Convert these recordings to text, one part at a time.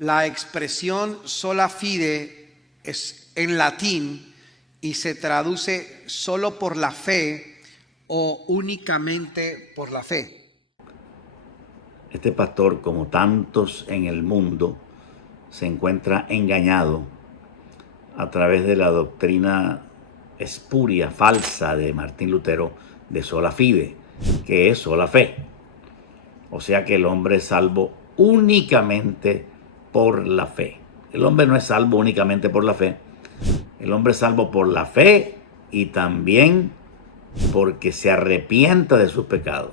La expresión sola fide es en latín y se traduce solo por la fe o únicamente por la fe. Este pastor, como tantos en el mundo, se encuentra engañado a través de la doctrina espuria, falsa de Martín Lutero de sola fide, que es sola fe. O sea que el hombre es salvo únicamente por la fe. El hombre no es salvo únicamente por la fe. El hombre es salvo por la fe y también porque se arrepienta de sus pecados.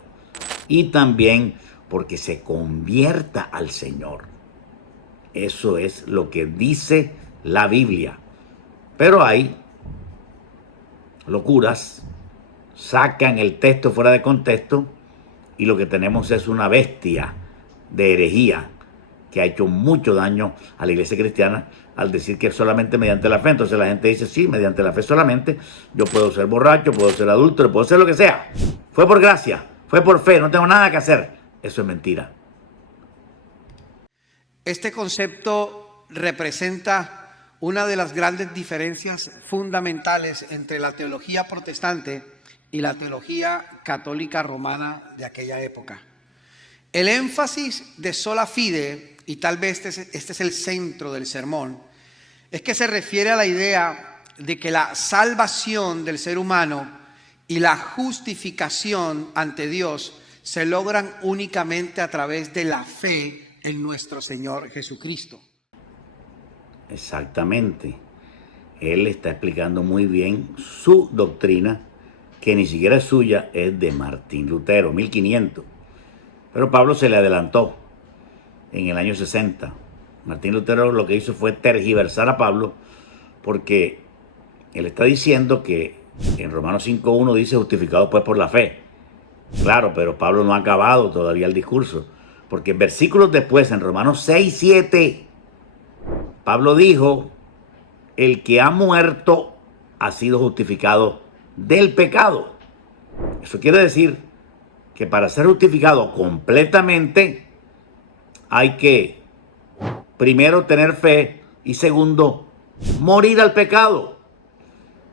Y también porque se convierta al Señor. Eso es lo que dice la Biblia. Pero hay locuras, sacan el texto fuera de contexto y lo que tenemos es una bestia de herejía que ha hecho mucho daño a la iglesia cristiana al decir que solamente mediante la fe. Entonces la gente dice, sí, mediante la fe solamente, yo puedo ser borracho, puedo ser adúltero, puedo ser lo que sea. Fue por gracia, fue por fe, no tengo nada que hacer. Eso es mentira. Este concepto representa una de las grandes diferencias fundamentales entre la teología protestante y la teología católica romana de aquella época. El énfasis de sola fide, y tal vez este es el centro del sermón, es que se refiere a la idea de que la salvación del ser humano y la justificación ante Dios se logran únicamente a través de la fe en nuestro Señor Jesucristo. Exactamente. Él está explicando muy bien su doctrina, que ni siquiera es suya, es de Martín Lutero, 1500. Pero Pablo se le adelantó en el año 60. Martín Lutero lo que hizo fue tergiversar a Pablo, porque él está diciendo que en Romanos 5.1 dice justificado pues por la fe. Claro, pero Pablo no ha acabado todavía el discurso, porque en versículos después, en Romanos 6.7, Pablo dijo, el que ha muerto ha sido justificado del pecado. Eso quiere decir que para ser justificado completamente hay que primero tener fe y segundo morir al pecado.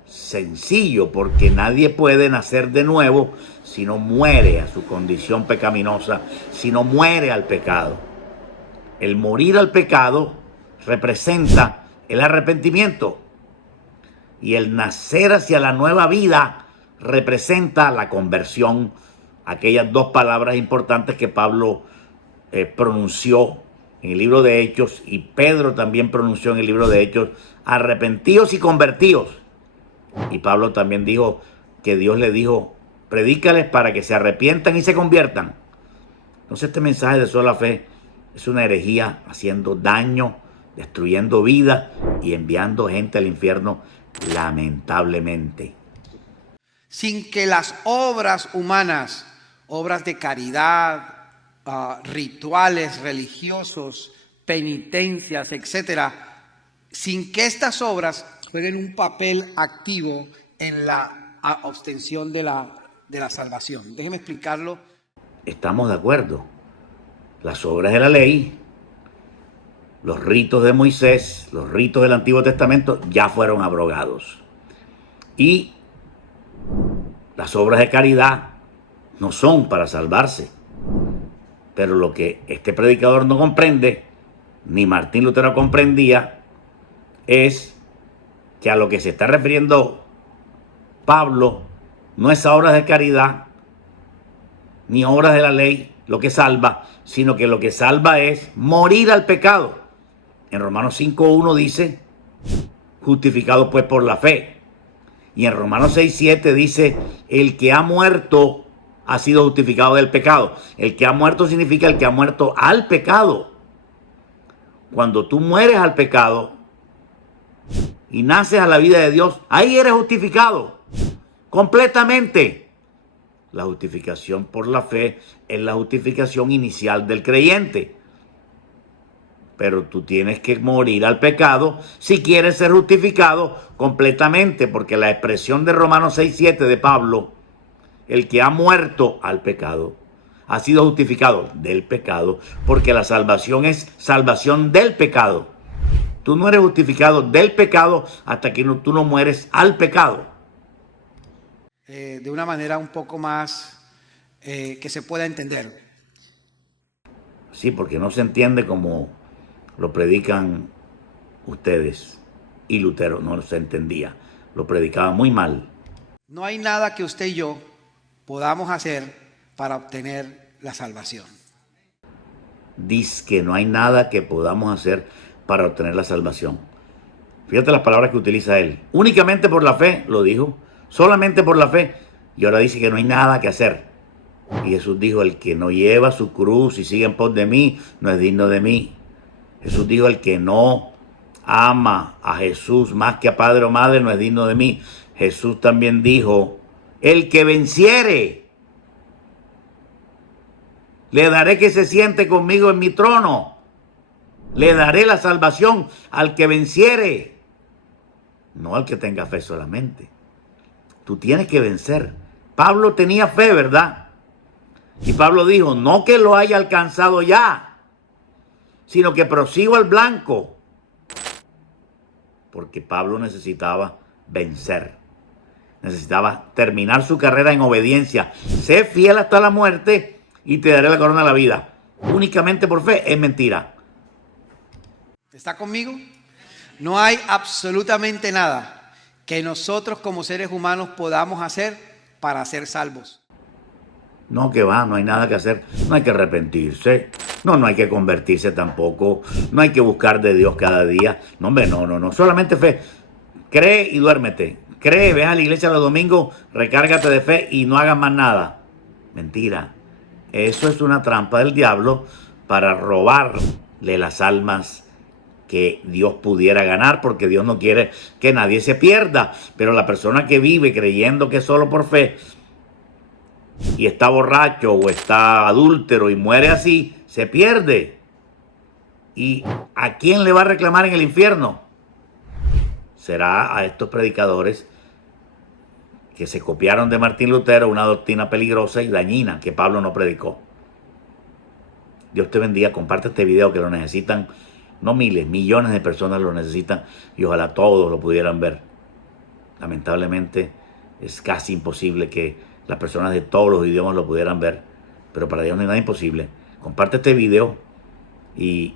Sencillo, porque nadie puede nacer de nuevo si no muere a su condición pecaminosa, si no muere al pecado. El morir al pecado representa el arrepentimiento y el nacer hacia la nueva vida representa la conversión. Aquellas dos palabras importantes que Pablo pronunció en el libro de Hechos y Pedro también pronunció en el libro de Hechos, arrepentíos y convertíos. Y Pablo también dijo que Dios le dijo, predícales para que se arrepientan y se conviertan. Entonces este mensaje de sola fe es una herejía haciendo daño, destruyendo vida y enviando gente al infierno, lamentablemente. Sin que las obras humanas, obras de caridad, rituales religiosos, penitencias, etcétera, sin que estas obras jueguen un papel activo en la obtención de la salvación. Déjeme explicarlo. Estamos de acuerdo. Las obras de la ley, los ritos de Moisés, los ritos del Antiguo Testamento ya fueron abrogados. Y las obras de caridad no son para salvarse. Pero lo que este predicador no comprende, ni Martín Lutero comprendía, es que a lo que se está refiriendo Pablo no es a obras de caridad ni obras de la ley lo que salva, sino que lo que salva es morir al pecado. En Romanos 5.1 dice, justificado pues por la fe. Y en Romanos 6.7 dice, el que ha muerto ha sido justificado del pecado. El que ha muerto significa el que ha muerto al pecado. Cuando tú mueres al pecado y naces a la vida de Dios, ahí eres justificado completamente. La justificación por la fe es la justificación inicial del creyente. Pero tú tienes que morir al pecado si quieres ser justificado completamente, porque la expresión de Romanos 6.7 de Pablo, el que ha muerto al pecado, ha sido justificado del pecado, porque la salvación es salvación del pecado. Tú no eres justificado del pecado hasta que tú no mueres al pecado. De una manera un poco más que se pueda entender. Sí, porque no se entiende como lo predican ustedes. Y Lutero no se entendía. Lo predicaba muy mal. No hay nada que usted y yo podamos hacer para obtener la salvación. Dice que no hay nada que podamos hacer para obtener la salvación. Fíjate las palabras que utiliza él. Únicamente por la fe, lo dijo. Solamente por la fe. Y ahora dice que no hay nada que hacer. Y Jesús dijo, el que no lleva su cruz y sigue en pos de mí, no es digno de mí. Jesús dijo, el que no ama a Jesús más que a padre o madre, no es digno de mí. Jesús también dijo, el que venciere, le daré que se siente conmigo en mi trono. Le daré la salvación al que venciere, no al que tenga fe solamente. Tú tienes que vencer. Pablo tenía fe, ¿verdad? Y Pablo dijo, no que lo haya alcanzado ya, sino que prosigo al blanco. Porque Pablo necesitaba vencer. Necesitaba terminar su carrera en obediencia. Sé fiel hasta la muerte y te daré la corona de la vida. Únicamente por fe es mentira. ¿Está conmigo? No hay absolutamente nada que nosotros como seres humanos podamos hacer para ser salvos. No, que va, no hay nada que hacer. No hay que arrepentirse. No hay que convertirse tampoco. No hay que buscar de Dios cada día. No, hombre, no. Solamente fe. Cree y duérmete. Cree, ve a la iglesia los domingos, recárgate de fe y no hagas más nada. Mentira. Eso es una trampa del diablo para robarle las almas que Dios pudiera ganar, porque Dios no quiere que nadie se pierda. Pero la persona que vive creyendo que es solo por fe y está borracho o está adúltero y muere así, se pierde. ¿Y a quién le va a reclamar en el infierno? Será a estos predicadores que se copiaron de Martín Lutero una doctrina peligrosa y dañina que Pablo no predicó. Dios te bendiga, comparte este video que lo necesitan, no miles, millones de personas lo necesitan y ojalá todos lo pudieran ver. Lamentablemente es casi imposible que las personas de todos los idiomas lo pudieran ver, pero para Dios no hay nada imposible. Comparte este video y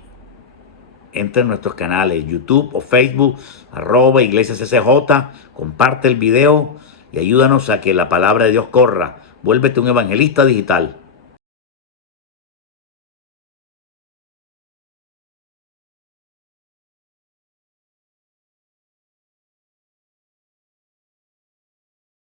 entra en nuestros canales YouTube o Facebook, @iglesiaccj, comparte el video y ayúdanos a que la palabra de Dios corra. Vuélvete un evangelista digital.